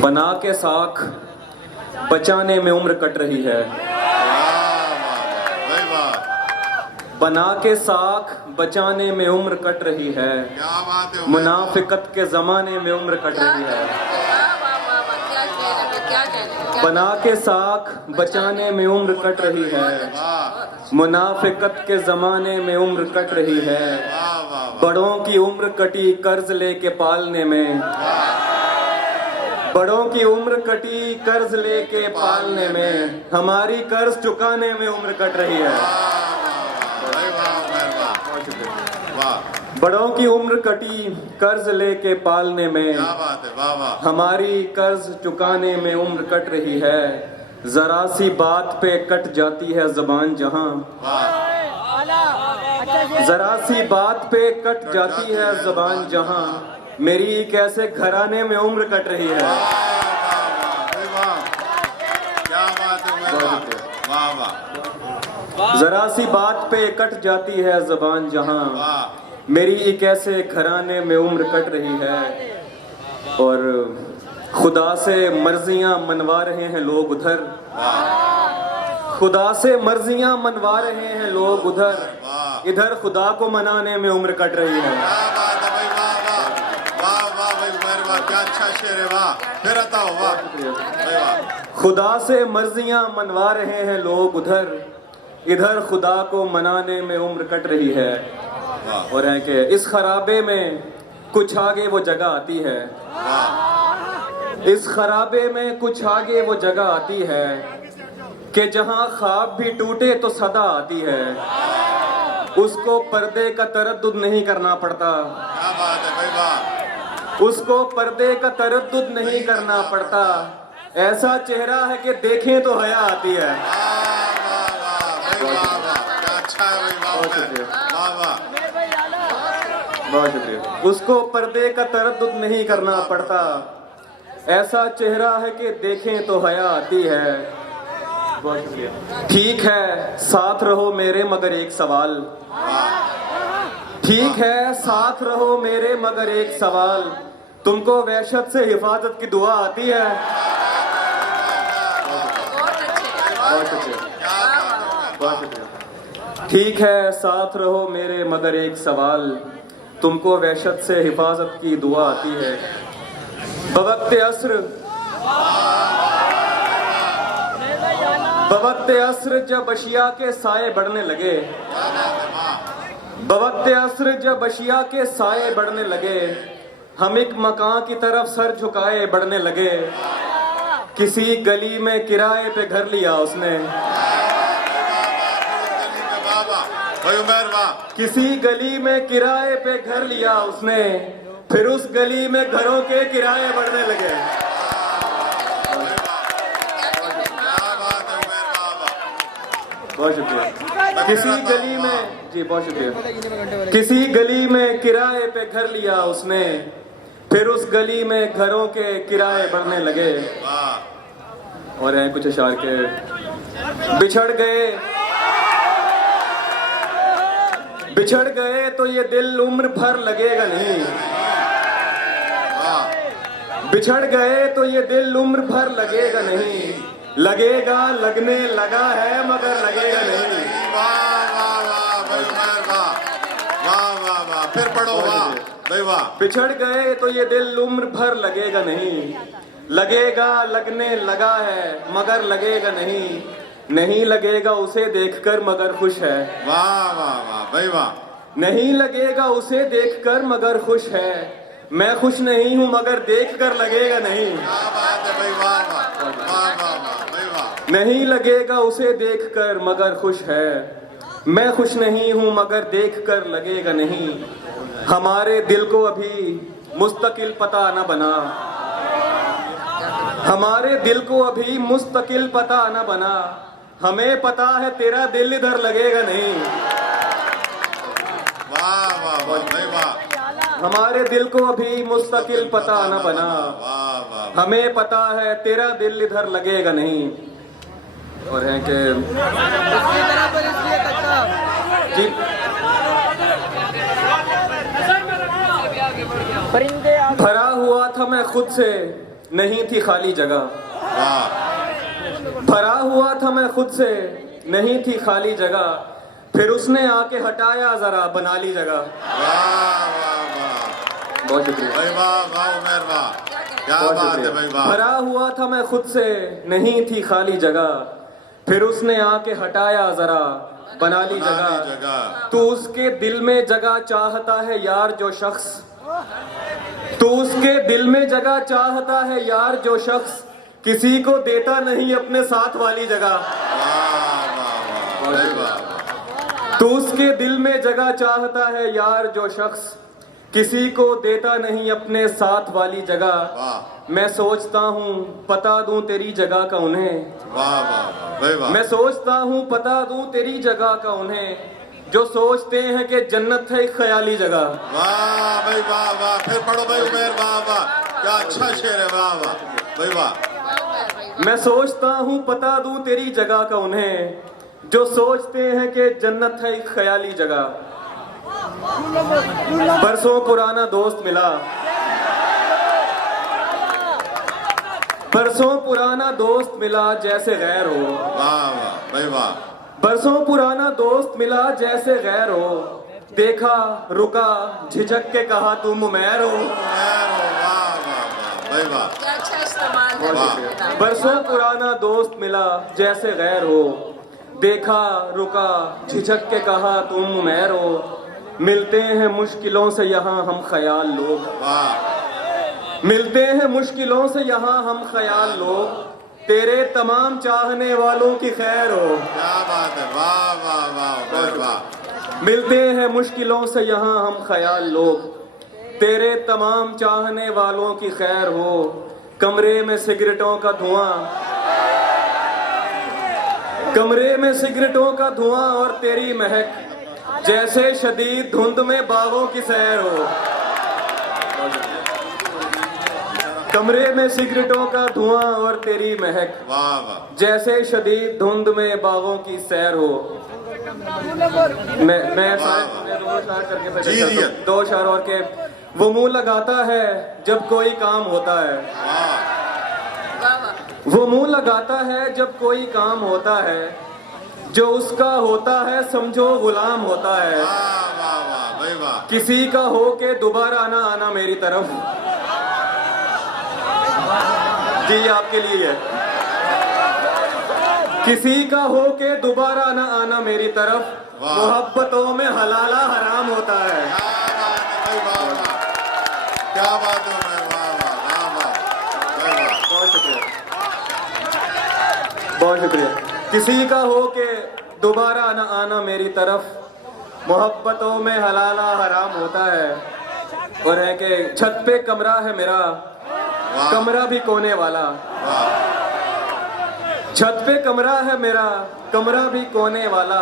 बना के साख बचाने में उम्र कट रही है। बना के साख बचाने में उम्र कट रही है। मुनाफिकत के जमाने में उम्र कट रही है। बना के साख बचाने में उम्र कट रही है। मुनाफिकत के जमाने में उम्र कट रही है। बड़ों की उम्र कटी कर्ज लेके पालने में। बड़ों की उम्र कटी कर्ज लेके पालने में। हमारी कर्ज चुकाने में उम्र कट रही है। बड़ों की उम्र कटी कर्ज लेके पालने में। हमारी कर्ज चुकाने में उम्र कट रही है। जरा सी बात पे कट जाती है ज़बान जहां। जरा सी बात पे कट जाती है ज़बान जहां। मेरी कैसे घराने में उम्र कट रही है। जरा सी बात पे कट जाती है ज़बान जहां। मेरी कैसे घराने में उम्र कट रही है। और खुदा से मर्जियां मनवा रहे हैं लोग उधर। खुदा से मर्जियां मनवा रहे हैं लोग उधर। इधर खुदा को मनाने में उम्र कट रही है। खुदा से मर्जियां मनवा रहे हैं लोग उधर। इधर खुदा को मनाने में उम्र कट रही है। और है कि इस खराबे में कुछ आगे वो जगह आती है। इस खराबे में कुछ आगे वो जगह आती है कि जहां ख्वाब भी टूटे तो सदा आती है। उसको पर्दे का तरद्दुद नहीं करना पड़ता। उसको पर्दे का तरद्दुद नहीं करना पड़ता। ऐसा चेहरा है कि देखें तो हया आती है। बहुत शुक्रिया। उसको पर्दे का तरद्दुद नहीं करना पड़ता। ऐसा चेहरा है कि देखें तो हया आती है। बहुत शुक्रिया। ठीक है साथ रहो मेरे मगर एक सवाल। ठीक है साथ रहो मेरे मगर एक सवाल। तुमको वहशत से हिफाजत की दुआ आती है। बहुत शुक्रिया। ठीक है साथ रहो मेरे मगर एक सवाल। तुमको वहशत से हिफाजत की दुआ आती है। बवक्ते अस्र बवक्ते अस्र जब अशिया के साए बढ़ने लगे। बवक्ते अस्र जब अशिया के साए बढ़ने लगे। हम एक मकान की तरफ सर झुकाए बढ़ने लगे। किसी गली में किराए पे घर लिया उसने। किसी गली में किराए पे घर लिया उसने। फिर उस गली में घरों के किराए बढ़ने लगे। बहुत शुक्रिया। किसी गली में जी बहुत शुक्रिया। किसी गली में किराए पे घर लिया उसने। फिर उस गली में घरों के किराए बढ़ने लगे। और हैं कुछ अशार के। बिछड़ गए तो ये दिल उम्र भर लगेगा नहीं। बिछड़ गए तो ये दिल उम्र भर लगेगा नहीं। लगेगा लगने लगा है मगर लगेगा नहीं। फिर पढ़ो वाह। बिछड़ गए तो ये दिल उम्र भर लगेगा नहीं। लगेगा लगने लगा है मगर लगेगा नहीं। नहीं लगेगा उसे देखकर मगर खुश है। वाह वाह वाह भाई वाह। नहीं लगेगा उसे देखकर मगर खुश है। मैं खुश नहीं हूँ मगर देखकर लगेगा नहीं। क्या बात है भाई वाह वाह वाह वाह भाई वाह। नहीं लगेगा उसे देखकर मगर खुश है। मैं खुश नहीं हूँ मगर देखकर लगेगा नहीं। हमारे दिल को अभी मुस्तकिल पता न बना। हमारे दिल को अभी मुस्तकिल पता न बना। हमें पता है तेरा दिल इधर लगेगा नहीं। वाह वाह वाह भाई वाह। हमारे दिल को अभी मुस्तकिल पता न बना। वाह वाह। हमें पता है तेरा दिल इधर लगेगा नहीं। और है कि जी भरा हुआ था मैं खुद से नहीं थी खाली जगह, वाह भरा हुआ था मैं खुद से, नहीं थी खाली जगह, फिर उसने आके हटाया जरा, बना ली जगह। वाह वाह वाह बहुत शुक्रिया भाई, वाह वाह उमर, वाह क्या बहुत बात है शुक्रिया। भाई, वाह भरा हुआ था मैं खुद से, नहीं थी खाली जगह, फिर उसने आके हटाया जरा, बना ली बनानी जगह। जगह। तू उसके दिल में जगह चाहता है यार जो शख्स, तू उसके दिल में जगह चाहता है यार जो शख्स, किसी को देता नहीं अपने साथ वाली जगह। वाह वाह वाह भाई, वाह तू उसके दिल में जगह चाहता है यार जो शख्स, किसी को देता नहीं अपने साथ वाली जगह। वाह मैं सोचता हूँ पता दूं तेरी जगह का उन्हें, वाह वाह भाई, वाह मैं सोचता हूँ पता दूं तेरी जगह का उन्हें, जो सोचते हैं कि जन्नत है एक ख्याली जगह। वाह भाई, वाह वाह फिर पढ़ो भाई उमर, वाह वाह क्या अच्छा शेर है, वाह वाह भाई, वाह मैं सोचता हूँ पता दूं तेरी जगह का उन्हें, जो सोचते हैं कि जन्नत है एक ख्याली जगह। बरसों पुराना दोस्त मिला, बरसों पुराना दोस्त मिला जैसे गैर हो, वाह वाह भाई, वाह बरसों पुराना दोस्त मिला जैसे गैर हो, देखा रुका झिझक के कहा तुम उमैर हो। उमर हो, वाह वाह वाह भाई, वाह क्या अच्छा इस्तेमाल है वाह। बरसों पुराना दोस्त मिला जैसे गैर हो, देखा रुका झिझक के कहा तुम उमैर हो, मिलते हैं मुश्किलों से यहाँ हम ख्याल लोग, वाह मिलते हैं मुश्किलों से यहाँ हम ख्याल लोग, तेरे तमाम चाहने वालों की खैर हो। क्या बात है, वाह वाह वाह भाई, वाह मिलते हैं मुश्किलों से यहाँ हम ख्याल लोग, तेरे तमाम चाहने वालों की खैर हो। कमरे में सिगरेटों का धुआं, कमरे में सिगरेटों का धुआं और तेरी महक, जैसे शदीद धुंध में बागों की सैर हो। कमरे में सिगरेटों का धुआं और तेरी महक, वाह वाह जैसे शदीद धुंध में बागों की सैर हो। मैं दो शार करके फिर जी, चलता जी। हूं। दो शार और के, वो मुंह लगाता है जब कोई काम होता है, वाह वाह वाह वो मुंह लगाता है जब कोई काम होता है, जो उसका होता है समझो गुलाम होता है। वाह वाह वाह भाई, वाह किसी का हो के दोबारा ना आना मेरी तरफ, जी आपके लिए है। किसी का हो के दोबारा ना आना मेरी तरफ, वाह। मोहब्बतों में हलाला हराम होता है। क्या बात है भाई, वाह वाह क्या बात है उमर, वाह वाह वाह वाह भाई, वाह बहुत शुक्रिया, बहुत शुक्रिया। किसी का हो के दोबारा ना आना मेरी तरफ, मोहब्बतों में हलाला हराम होता है। और है कि छत पे कमरा है मेरा, वाह कमरा भी कोने वाला, वाह छत पे कमरा है मेरा, कमरा भी कोने वाला,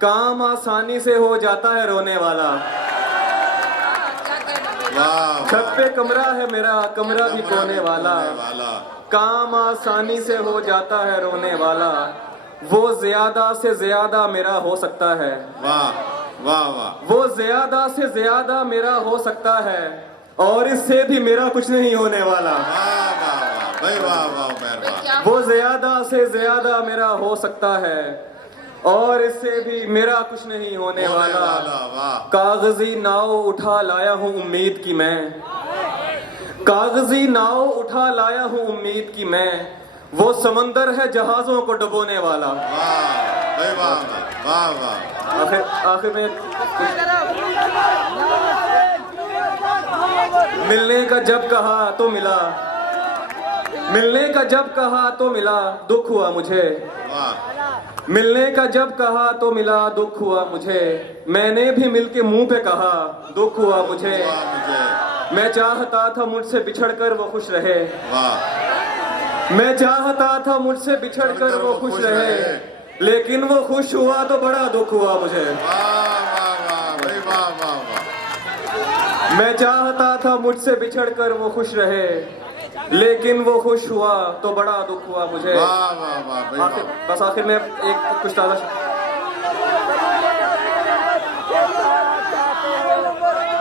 काम आसानी से हो जाता है रोने वाला। क्या कहना वाह छत पे कमरा है मेरा, कमरा भी कोने वाला, वाला काम आसानी से हो जाता है रोने वाला, वो ज्यादा से ज्यादा मेरा हो सकता है, वाह वाह वाह वो ज्यादा से ज्यादा मेरा हो सकता है, और इससे भी मेरा कुछ नहीं होने वाला। वाह वाह वाह भाई, वाह वाह उमर, वाह क्या वो ज्यादा से ज्यादा मेरा हो सकता है, और इससे भी मेरा कुछ नहीं होने होने वाला। वाला, वाह कागजी नाव उठा लाया हूँ उम्मीद की मैं, कागजी नाव उठा लाया हूँ उम्मीद की मैं, वो समंदर है जहाजों को डुबोने वाला। वाह भाई, वाह वाह वाह वाह आखिर आखिर में मिलने का जब कहा तो मिला, मिलने का जब कहा तो मिला, दुख हुआ मुझे, वाह मिलने का जब कहा तो मिला, दुख हुआ मुझे, मैंने भी मिलके मुंह पे कहा दुख हुआ मुझे, वाह मुझे, मैं चाहता था मुझसे बिछड़कर वो खुश रहे, वाह मैं चाहता था मुझसे बिछड़कर वो खुश रहे, लेकिन वो खुश हुआ तो बड़ा दुख हुआ मुझे। वाह वाह वाह भाई, वाह वाह वाह मैं चाहता था मुझसे बिछड़कर वो खुश रहे, लेकिन वो खुश हुआ तो बड़ा दुख हुआ मुझे। वाह वाह वाह भाई, आखिर वाह बस आखिर में एक कुछ ताज़ा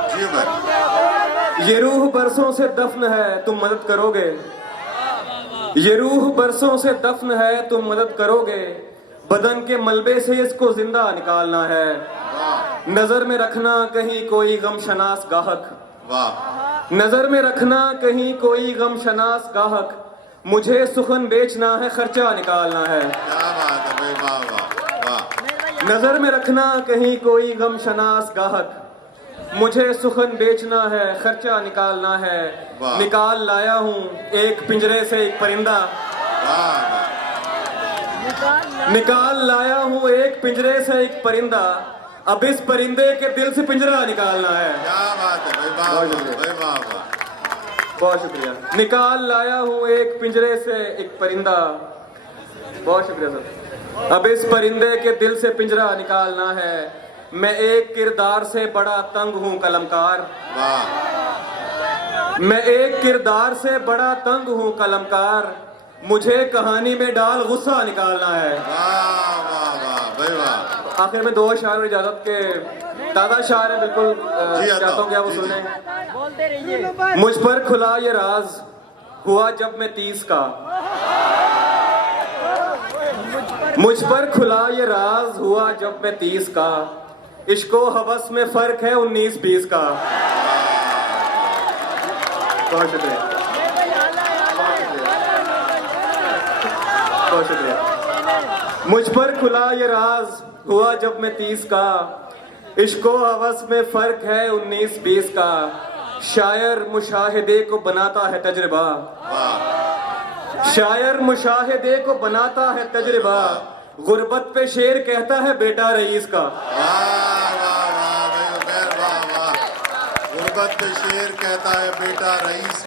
जी भाई, ये रूह बरसों से दफन है, तुम मदद करोगे, ये रूह बरसों से दफन है, तुम मदद करोगे, बदन के मलबे से इसको जिंदा निकालना है। नजर में रखना कहीं कोई गम शनास गाहक, वाह नजर में रखना कहीं कोई गम शनास गाहक, मुझे सुखन बेचना है, खर्चा निकालना है। क्या बात है भाई, वाह वाह वाह। नजर में रखना कहीं कोई गम शनास गाहक, मुझे सुखन बेचना है, खर्चा निकालना है। वाह। निकाल लाया हूँ एक पिंजरे से एक परिंदा, वाह वाह। निकाल लाया हूँ एक पिंजरे से एक परिंदा, अब इस परिंदे के दिल से पिंजरा निकालना है। क्या बात है भाई, वाह बहुत वाह शुक्रिया। भाई, वाह वाह। बहुत शुक्रिया। निकाल लाया हूँ एक पिंजरे से एक परिंदा, बहुत शुक्रिया सर। अब इस परिंदे के दिल से पिंजरा निकालना है। मैं एक किरदार से बड़ा तंग हूँ कलमकार, वाह मैं एक किरदार से बड़ा तंग हूँ कलमकार, मुझे कहानी में डाल गुस्सा निकालना है। वाह वाह वाह भाई वाह। आखिर में दो अशार और इजाजत के ताज़ा अशार है, बिल्कुल चाहता हूँ कि आप वो जी, जी। सुने। मुझ पर खुला ये राज हुआ जब मैं 30 का, मुझ पर खुला ये राज हुआ जब मैं 30 का, इश्को हवस में फर्क है 19-20 का। बहुत शुक्रिया, बहुत शुक्रिया। मुझ पर खुला ये राज हुआ जब मैं 30 का, इश्को हवस में फर्क है 19-20 का, शायर मुशाहिदे को बनाता है तजुर्बा, शायर मुशाहिदे को बनाता है तजुर्बा, गुर्बत पे शेर कहता है बेटा रईस का। वाह वाह वाह भाई उमर, वाह वाह। गुर्बत पे शेर कहता है बेटा रईस